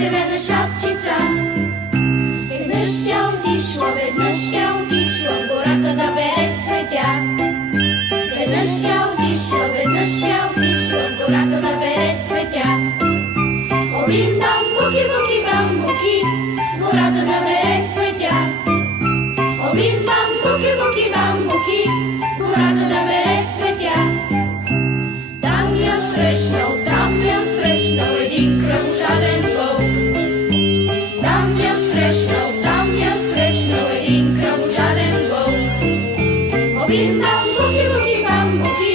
červená šapčica. Ведь дождя удишло, гората да бере цветя. Ведь дождя удишло, гората да бере цветя. Обим бамбуки, буки, бамбуки, гората да бере цветя. Обим бамбуки, буки, бамбуки, гората да бере цветя. Там я срещнал един кръвожаден вълк. Там я срещнал един кръвожаден вълк. Обим бамбуки, буки, бамбуки,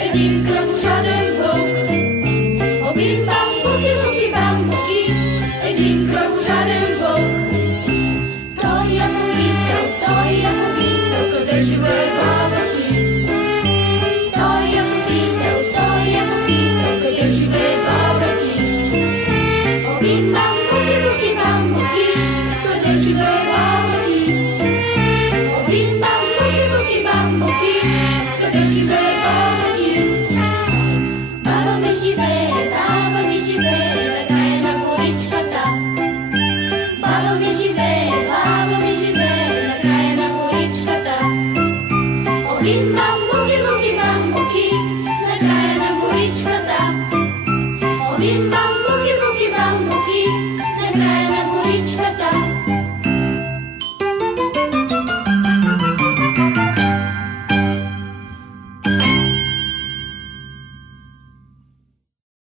един кръвожаден вълк. Обим бамбуки, буки, бамбуки, един кръвожаден вълк.